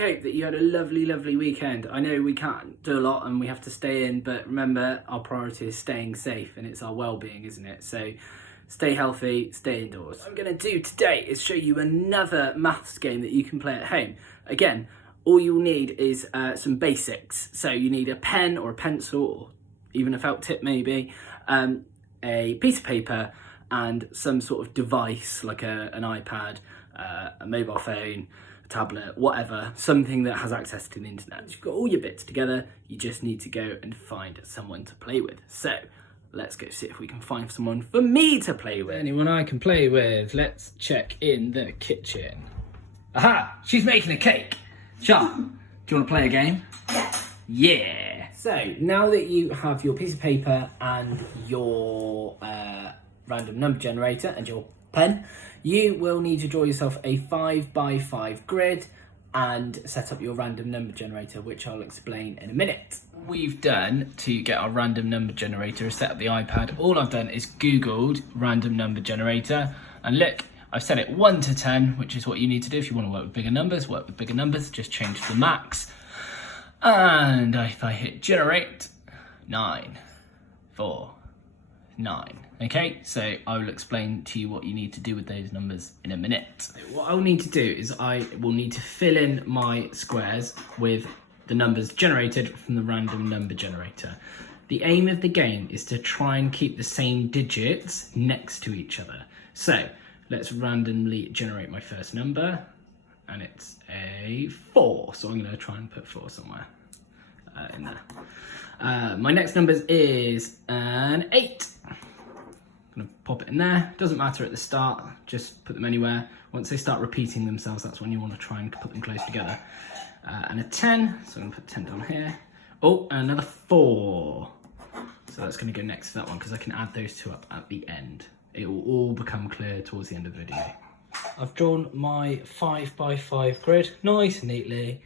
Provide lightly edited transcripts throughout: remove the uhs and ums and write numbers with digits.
hope that you had a lovely, lovely weekend. I know we can't do a lot and we have to stay in, but remember, our priority is staying safe and it's our well-being, isn't it? So stay healthy, stay indoors. What I'm going to do today is show you another maths game that you can play at home. Again, all you'll need is some basics. So you need a pen or a pencil, or even a felt tip maybe, a piece of paper, and some sort of device like an iPad, a mobile phone, a tablet, whatever, something that has access to the internet. You've got all your bits together, you just need to go and find someone to play with. So let's go see if we can find someone for me to play with. Anyone I can play with. Let's check in the kitchen. Aha! She's making a cake. Char, do you want to play a game? Yeah. So now that you have your piece of paper and your random number generator and your pen, you will need to draw yourself a 5x5 grid and set up your random number generator, which I'll explain in a minute. We've done to get our random number generator is set up the iPad. All I've done is Googled random number generator, and look, I've set it 1 to 10, which is what you need to do if you want to work with bigger numbers. Work with bigger numbers, just change the max. And if I hit generate, 9, 4, 9. Okay, so I will explain to you what you need to do with those numbers in a minute. What I'll need to do is I will need to fill in my squares with the numbers generated from the random number generator. The aim of the game is to try and keep the same digits next to each other. So let's randomly generate my first number, and it's a 4. So I'm going to try and put 4 somewhere in there. My next number is an 8. I'm going to pop it in there. Doesn't matter at the start, just put them anywhere. Once they start repeating themselves, that's when you want to try and put them close together. And a 10, so I'm going to put 10 down here. Oh, and another 4. So that's going to go next to that one because I can add those two up at the end. It will all become clear towards the end of the video. I've drawn my 5x5 grid nice and neatly.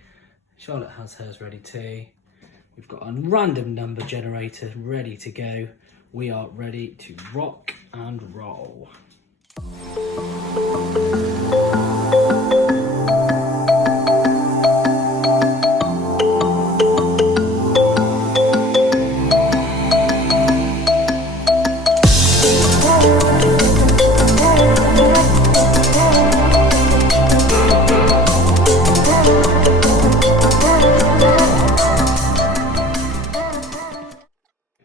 Charlotte has hers ready too. We've got a random number generator ready to go. We are ready to rock and roll.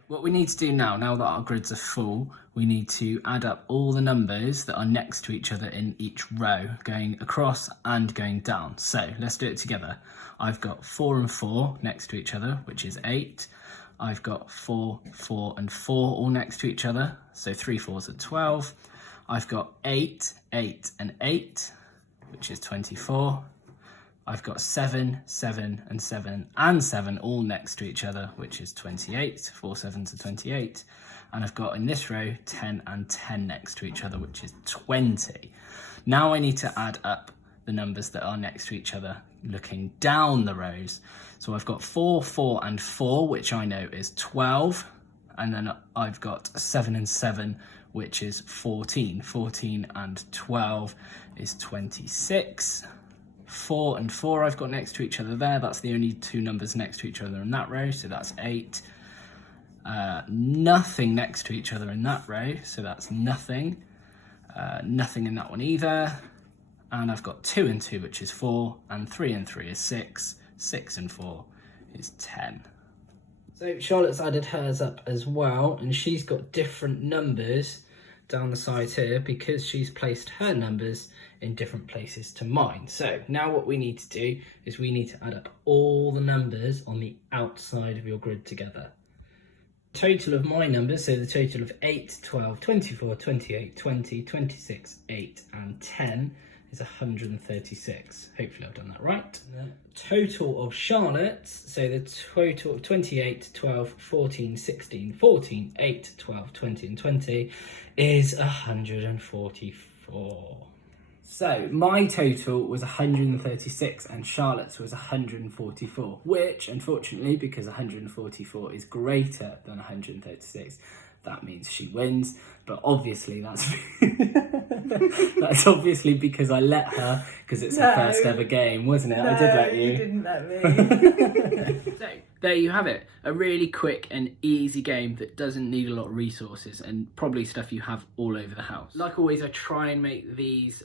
What we need to do now that our grids are full, we need to add up all the numbers that are next to each other in each row, going across and going down. So let's do it together. I've got 4 and 4 next to each other, which is 8. I've got 4, 4 and 4 all next to each other, so 3 4s are 12. I've got 8, 8 and 8, which is 24. I've got 7, 7 and 7 and 7 all next to each other, which is 28, 4 7s are 28. And I've got in this row 10 and 10 next to each other, which is 20. Now I need to add up the numbers that are next to each other looking down the rows. So I've got 4, 4 and 4, which I know is 12. And then I've got 7 and 7, which is 14. 14 and 12 is 26. 4 and 4 I've got next to each other there. That's the only two numbers next to each other in that row, so that's 8. Nothing next to each other in that row, so that's nothing. Nothing in that one either. And I've got 2 and 2, which is 4, and 3 and 3 is 6. 6 and 4 is 10. So Charlotte's added hers up as well, and she's got different numbers down the side here because she's placed her numbers in different places to mine. So now what we need to do is we need to add up all the numbers on the outside of your grid together. Total of my numbers, so the total of 8, 12, 24, 28, 20, 26, 8 and 10 is 136. Hopefully I've done that right. The total of Charlotte's, so the total of 28, 12, 14, 16, 14, 8, 12, 20 and 20 is 144. So my total was 136 and Charlotte's was 144, which unfortunately, because 144 is greater than 136, that means she wins. But obviously that's that's obviously because I let her, because it's her first ever game, wasn't it? No, I did let you. You didn't let me. So there you have it, a really quick and easy game that doesn't need a lot of resources and probably stuff you have all over the house. Like always, I try and make these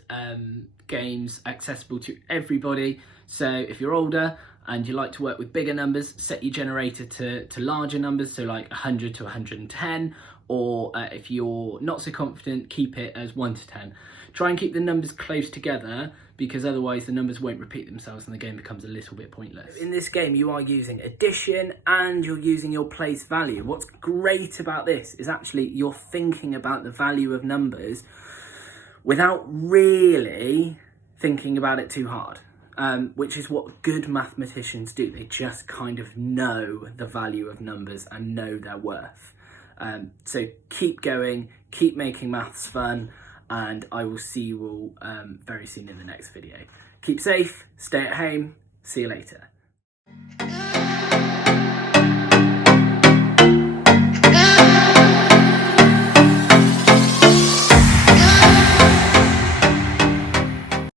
games accessible to everybody. So if you're older and you like to work with bigger numbers, set your generator to larger numbers, so like 100 to 110, or if you're not so confident, keep it as 1 to 10. Try and keep the numbers close together, because otherwise the numbers won't repeat themselves and the game becomes a little bit pointless. In this game you are using addition and you're using your place value. What's great about this is actually you're thinking about the value of numbers without really thinking about it too hard. Which is what good mathematicians do. They just kind of know the value of numbers and know their worth. So keep going, keep making maths fun, and I will see you all very soon in the next video. Keep safe, stay at home, see you later.